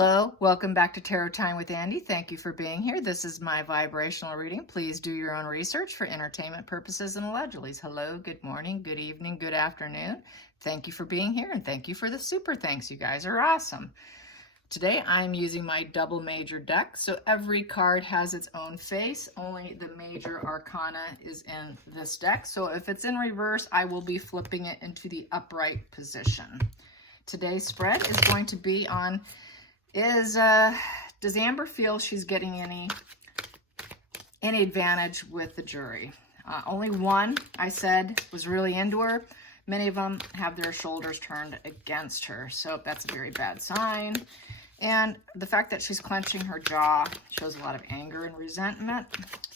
Hello, welcome back to Tarot Time with Andy. Thank you for being here. This is my vibrational reading. Please do your own research for entertainment purposes and allegedly. Hello, good morning, good evening, good afternoon. Thank you for being here and thank you for the super thanks. You guys are awesome. Today I'm using my double major deck. So every card has its own face. Only the major arcana is in this deck. So if it's in reverse, I will be flipping it into the upright position. Today's spread is going to be on does Amber feel she's getting any advantage with the jury? Only one, I said, was really into her. Many of them have their shoulders turned against her, so that's a very bad sign. And the fact that she's clenching her jaw shows a lot of anger and resentment.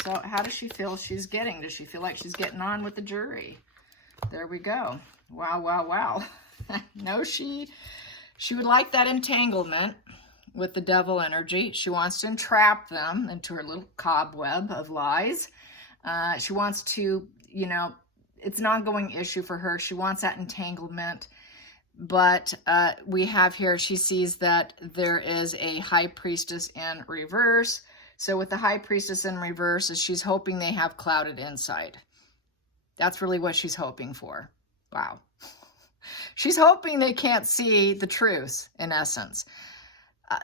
So how does she feel she's getting? Does she feel like she's getting on with the jury? There we go. Wow, wow, wow. No, she would like that entanglement with the devil energy. She wants to entrap them into her little cobweb of lies. She wants to, it's an ongoing issue for her. She wants that entanglement. But we have here, she sees that there is a high priestess in reverse. So with the high priestess in reverse, she's hoping they have clouded insight. That's really what she's hoping for. Wow. She's hoping they can't see the truth, in essence.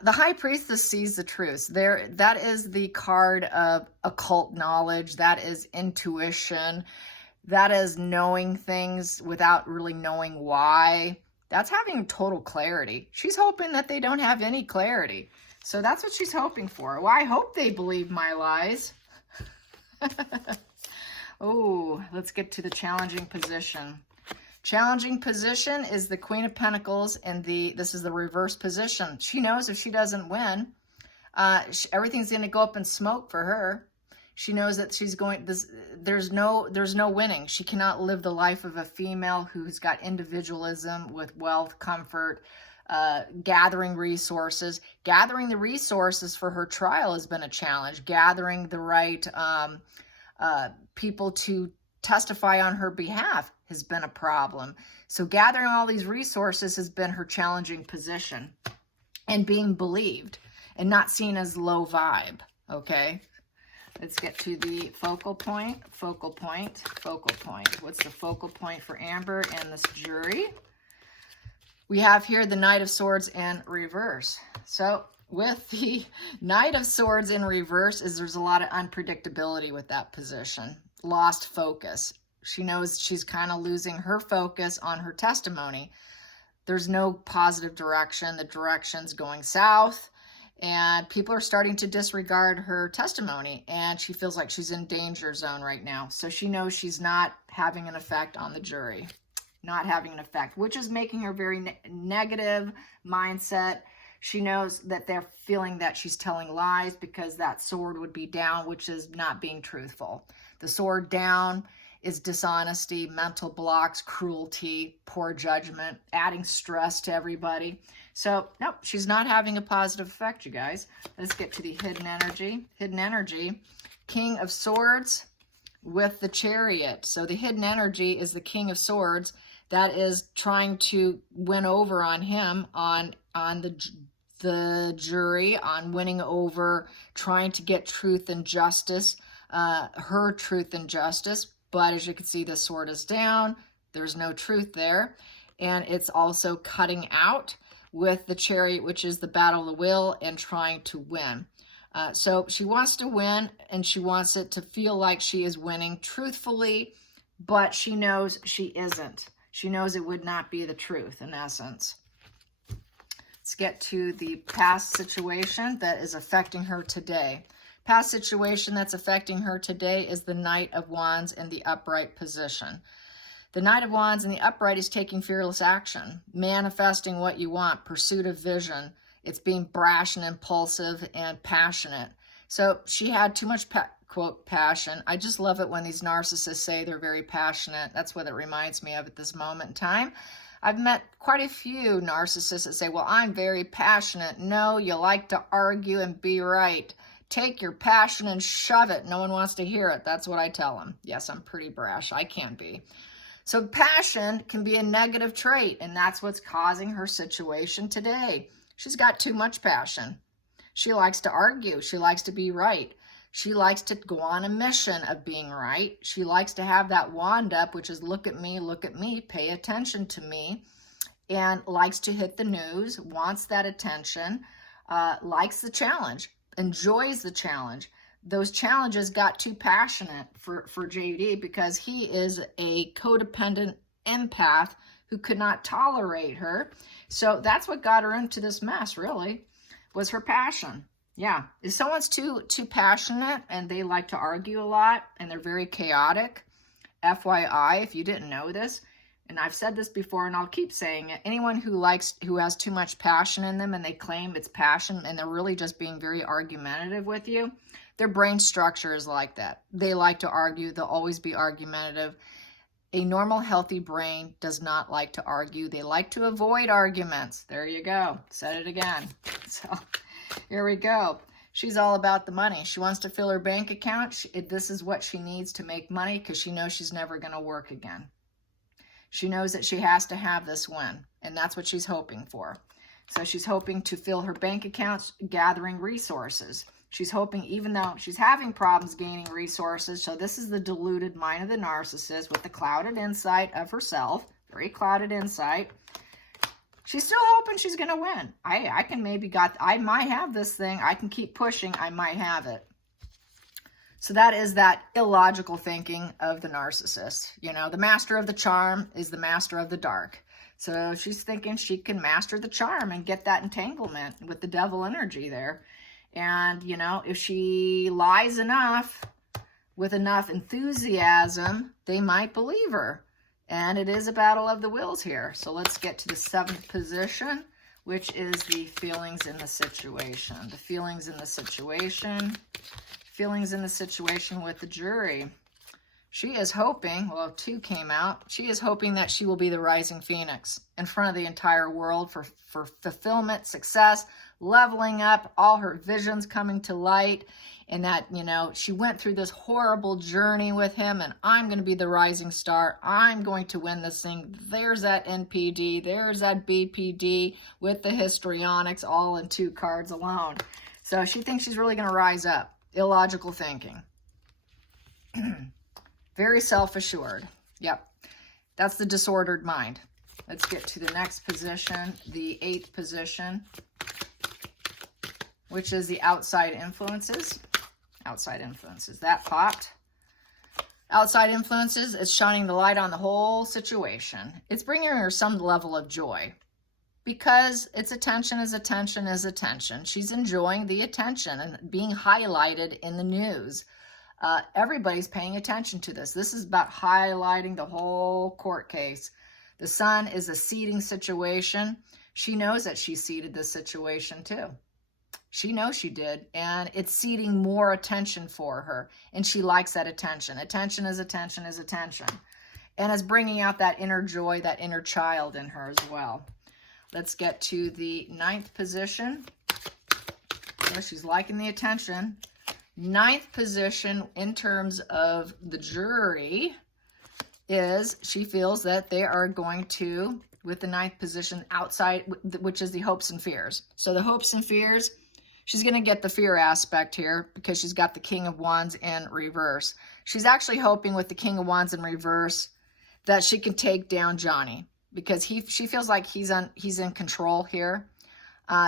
The high priestess sees the truth. That is the card of occult knowledge. That is intuition. That is knowing things without really knowing why. That's having total clarity. She's hoping that they don't have any clarity. So that's what she's hoping for. Well, I hope they believe my lies. Oh, let's get to the challenging position. Challenging position is the Queen of Pentacles, and this is the reverse position. She knows if she doesn't win, everything's going to go up in smoke for her. She knows that she's going. There's no winning. She cannot live the life of a female who's got individualism with wealth, comfort, gathering resources. Gathering the resources for her trial has been a challenge. Gathering the right people to testify on her behalf has been a problem. So gathering all these resources has been her challenging position, and being believed and not seen as low vibe. Okay, let's get to the focal point. Focal point. Focal point. What's the focal point for Amber and this jury? We have here the Knight of Swords in reverse. So with the Knight of Swords in reverse, there's a lot of unpredictability with that position. Lost focus. She knows she's kind of losing her focus on her testimony. There's no positive direction. The direction's going south, and people are starting to disregard her testimony, and she feels like she's in danger zone right now. So she knows she's not having an effect on the jury. Not having an effect, which is making her very negative mindset. She knows that they're feeling that she's telling lies because that sword would be down, which is not being truthful. The sword down is dishonesty, mental blocks, cruelty, poor judgment, adding stress to everybody. So, nope, she's not having a positive effect, you guys. Let's get to the hidden energy. Hidden energy, King of Swords with the Chariot. So the hidden energy is the King of Swords that is trying to win over on him, on the jury, on winning over, trying to get truth and justice, her truth and justice. But as you can see, the sword is down. There's no truth there. And it's also cutting out with the Chariot, which is the battle of the will, and trying to win. So she wants to win, and she wants it to feel like she is winning truthfully, but she knows she isn't. She knows it would not be the truth, in essence. Let's get to the past situation that is affecting her today. Past situation that's affecting her today is the Knight of Wands in the upright position. The Knight of Wands in the upright is taking fearless action, manifesting what you want, pursuit of vision. It's being brash and impulsive and passionate. So she had too much, quote, passion. I just love it when these narcissists say they're very passionate. That's what it reminds me of at this moment in time. I've met quite a few narcissists that say, well, I'm very passionate. No, you like to argue and be right. Take your passion and shove it. No one wants to hear it. That's what I tell them. Yes, I'm pretty brash. I can be. So passion can be a negative trait, and that's what's causing her situation today. She's got too much passion. She likes to argue. She likes to be right. She likes to go on a mission of being right. She likes to have that wand up, which is look at me, pay attention to me, and likes to hit the news, wants that attention, likes the challenge, enjoys the challenge. Those challenges got too passionate for JD because he is a codependent empath who could not tolerate her. So that's what got her into this mess, really, was her passion. Yeah, if someone's too passionate and they like to argue a lot and they're very chaotic, FYI, if you didn't know this, and I've said this before and I'll keep saying it, anyone who has too much passion in them and they claim it's passion and they're really just being very argumentative with you, their brain structure is like that. They like to argue. They'll always be argumentative. A normal, healthy brain does not like to argue. They like to avoid arguments. There you go. Said it again. So here we go. She's all about the money. She wants to fill her bank account. This is what she needs to make money because she knows she's never going to work again. She knows that she has to have this win, and that's what she's hoping for. So she's hoping to fill her bank accounts, gathering resources. She's hoping, even though she's having problems gaining resources, so this is the deluded mind of the narcissist with the clouded insight of herself, very clouded insight. She's still hoping she's going to win. I might have this thing. I can keep pushing. I might have it. So that is that illogical thinking of the narcissist. You know, the master of the charm is the master of the dark. So she's thinking she can master the charm and get that entanglement with the devil energy there. And, you know, if she lies enough, with enough enthusiasm, they might believe her. And it is a battle of the wills here. So let's get to the 7th position, which is the feelings in the situation. The feelings in the situation. Feelings in the situation with the jury. She is hoping, well, 2 came out. She is hoping that she will be the rising phoenix in front of the entire world for fulfillment, success, leveling up, all her visions coming to light, and that, you know, she went through this horrible journey with him, and I'm going to be the rising star. I'm going to win this thing. There's that NPD. There's that BPD with the histrionics all in 2 cards alone. So she thinks she's really going to rise up. Illogical thinking. Very self-assured. Yep. That's the disordered mind. Let's get to the next position, the 8th position, which is the outside influences. Outside influences. That popped. Outside influences is shining the light on the whole situation. It's bringing her some level of joy because its attention is attention is attention. She's enjoying the attention and being highlighted in the news. Everybody's paying attention to this. This is about highlighting the whole court case. The Sun is a seeding situation. She knows that she seeded this situation too. She knows she did, and it's seeding more attention for her, and she likes that attention. Attention is attention is attention, and it's bringing out that inner joy, that inner child in her as well. Let's get to the 9th position. So she's liking the attention. 9th position in terms of the jury is she feels that they are going to, with the 9th position outside, which is the hopes and fears. So the hopes and fears, she's going to get the fear aspect here because she's got the King of Wands in reverse. She's actually hoping with the King of Wands in reverse that she can take down Johnny because she feels like he's in control here.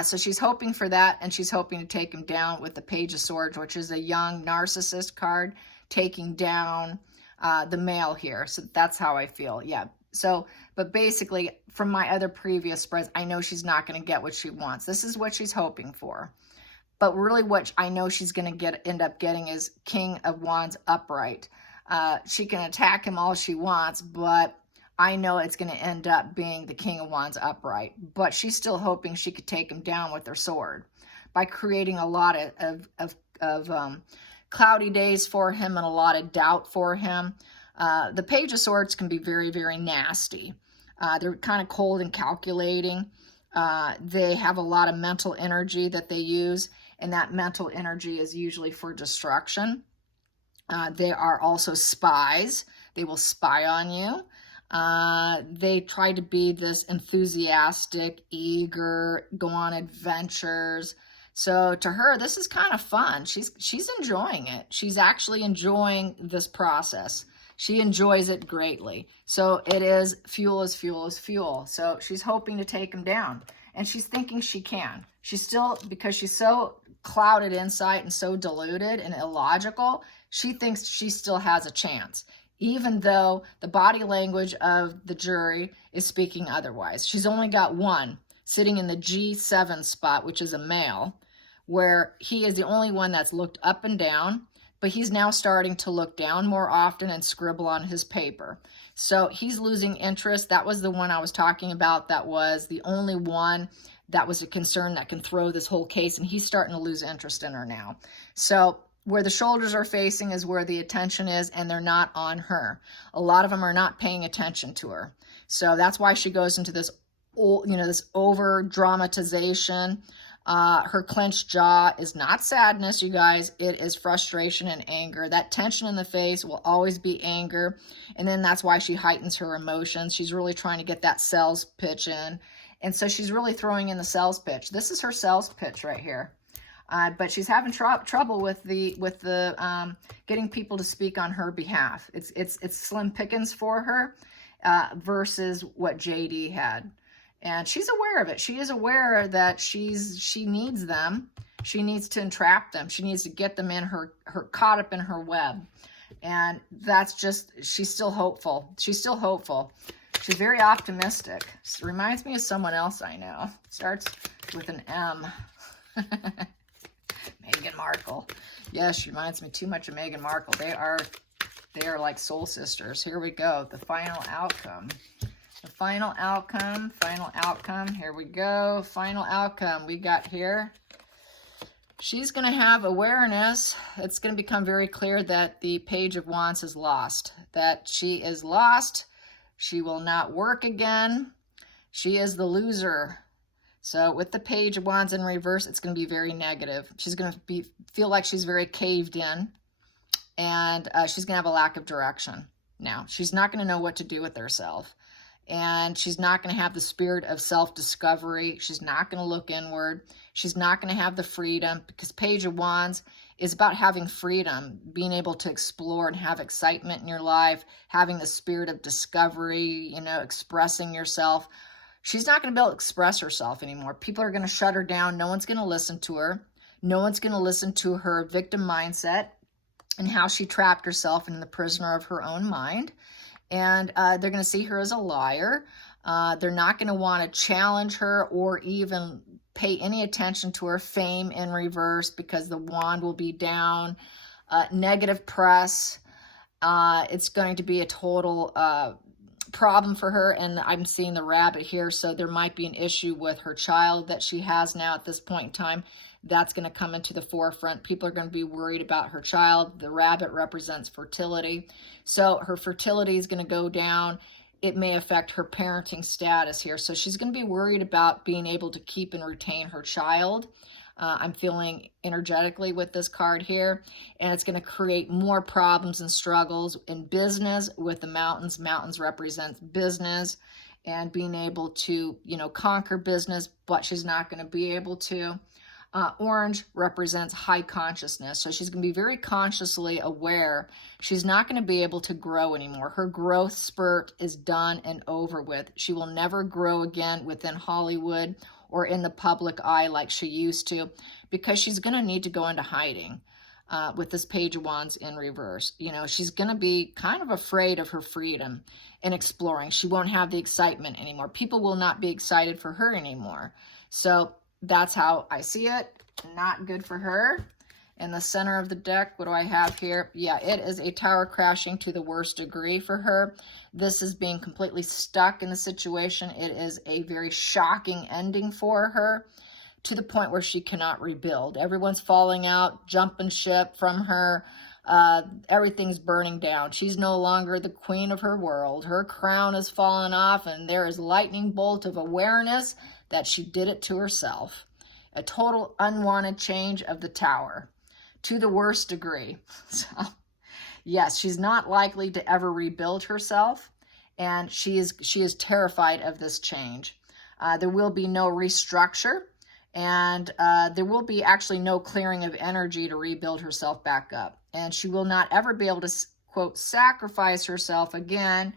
So she's hoping for that, and she's hoping to take him down with the Page of Swords, which is a young narcissist card, taking down the male here. So that's how I feel. Yeah. So, but basically, from my other previous spreads, I know she's not going to get what she wants. This is what she's hoping for. But really what I know she's going to end up getting is King of Wands upright. She can attack him all she wants, but I know it's going to end up being the King of Wands upright. But she's still hoping she could take him down with her sword by creating a lot of cloudy days for him and a lot of doubt for him. The Page of Swords can be very, very nasty. They're kind of cold and calculating. They have a lot of mental energy that they use, and that mental energy is usually for destruction. They are also spies. They will spy on you. They try to be this enthusiastic, eager, go on adventures. So to her, this is kind of fun. She's enjoying it. She's actually enjoying this process. She enjoys it greatly. So it is fuel is fuel is fuel. So she's hoping to take him down. And she's thinking she can. She's still, because she's so clouded insight and so deluded and illogical, she thinks she still has a chance, even though the body language of the jury is speaking otherwise. She's only got one sitting in the G7 spot, which is a male, where he is the only one that's looked up and down, but he's now starting to look down more often and scribble on his paper. So he's losing interest. That was the one I was talking about. That was the only one that was a concern that can throw this whole case, and he's starting to lose interest in her now. So where the shoulders are facing is where the attention is, and they're not on her. A lot of them are not paying attention to her. So that's why she goes into this, this over dramatization. Her clenched jaw is not sadness, you guys. It is frustration and anger. That tension in the face will always be anger. And then that's why she heightens her emotions. She's really trying to get that sales pitch in. And so she's really throwing in the sales pitch. This is her sales pitch right here. But she's having trouble with the getting people to speak on her behalf. It's slim pickings for her versus what JD had. And she's aware of it. She is aware that she needs them. She needs to entrap them. She needs to get them in her caught up in her web. And that's just, she's still hopeful. She's still hopeful. She's very optimistic. She reminds me of someone else I know. Starts with an M. Meghan Markle. Yes, she reminds me too much of Meghan Markle. They are like soul sisters. Here we go. The final outcome. The final outcome, here we go, final outcome we got here. She's going to have awareness. It's going to become very clear that the Page of Wands is lost, that she is lost. She will not work again. She is the loser. So with the Page of Wands in reverse, it's going to be very negative. She's going to feel like she's very caved in, and she's going to have a lack of direction. Now, she's not going to know what to do with herself. And she's not going to have the spirit of self-discovery. She's not going to look inward. She's not going to have the freedom, because Page of Wands is about having freedom, being able to explore and have excitement in your life, having the spirit of discovery, expressing yourself. She's not going to be able to express herself anymore. People are going to shut her down. No one's going to listen to her. No one's going to listen to her victim mindset and how she trapped herself in the prisoner of her own mind. And they're going to see her as a liar. They're not going to want to challenge her or even pay any attention to her fame in reverse, because the wand will be down. Negative press. It's going to be a total problem for her. And I'm seeing the rabbit here. So there might be an issue with her child that she has now at this point in time. That's going to come into the forefront. People are going to be worried about her child. The rabbit represents fertility. So her fertility is going to go down. It may affect her parenting status here. So she's going to be worried about being able to keep and retain her child. I'm feeling energetically with this card here. And it's going to create more problems and struggles in business with the mountains. Mountains represents business and being able to, conquer business, but she's not going to be able to. Orange represents high consciousness. So she's going to be very consciously aware. She's not going to be able to grow anymore. Her growth spurt is done and over with. She will never grow again within Hollywood or in the public eye like she used to, because she's going to need to go into hiding with this Page of Wands in reverse. She's going to be kind of afraid of her freedom and exploring. She won't have the excitement anymore. People will not be excited for her anymore. So that's how I see it. Not good for her. In the center of the deck, what do I have here? Yeah, it is a tower crashing to the worst degree for her. This is being completely stuck in the situation. It is a very shocking ending for her, to the point where she cannot rebuild. Everyone's falling out, jumping ship from her. Everything's burning down. She's no longer the queen of her world. Her crown has fallen off, and there is lightning bolt of awareness that she did it to herself. A total unwanted change of the tower to the worst degree. So, yes, she's not likely to ever rebuild herself. and she is terrified of this change. There will be no restructure, and there will be actually no clearing of energy to rebuild herself back up. And she will not ever be able to, quote, sacrifice herself again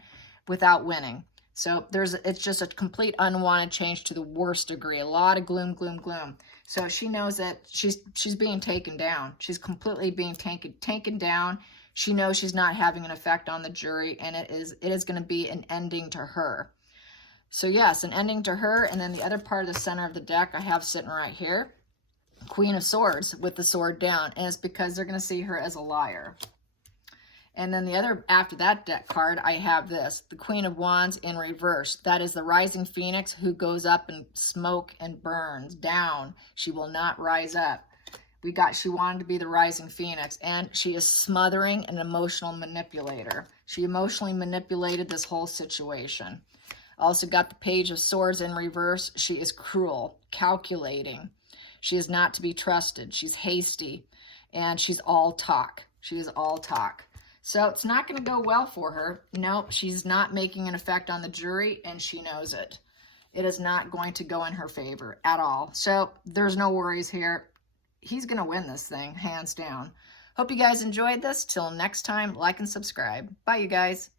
without winning. So it's just a complete unwanted change to the worst degree. A lot of gloom, gloom, gloom. So she knows that she's being taken down. She's completely being taken down. She knows she's not having an effect on the jury, and it is going to be an ending to her. So yes, an ending to her. And then the other part of the center of the deck I have sitting right here, Queen of Swords with the sword down. And it's because they're going to see her as a liar. And then the other, after that deck card, I have this, the Queen of Wands in reverse. That is the rising phoenix who goes up in smoke and burns down. She will not rise up. She wanted to be the rising phoenix, and she is smothering an emotional manipulator. She emotionally manipulated this whole situation. Also got the Page of Swords in reverse. She is cruel, calculating. She is not to be trusted. She's hasty, and she's all talk. She is all talk. So it's not going to go well for her. Nope, she's not making an effect on the jury, and she knows it. It is not going to go in her favor at all. So there's no worries here. He's going to win this thing, hands down. Hope you guys enjoyed this. Till next time, like and subscribe. Bye, you guys.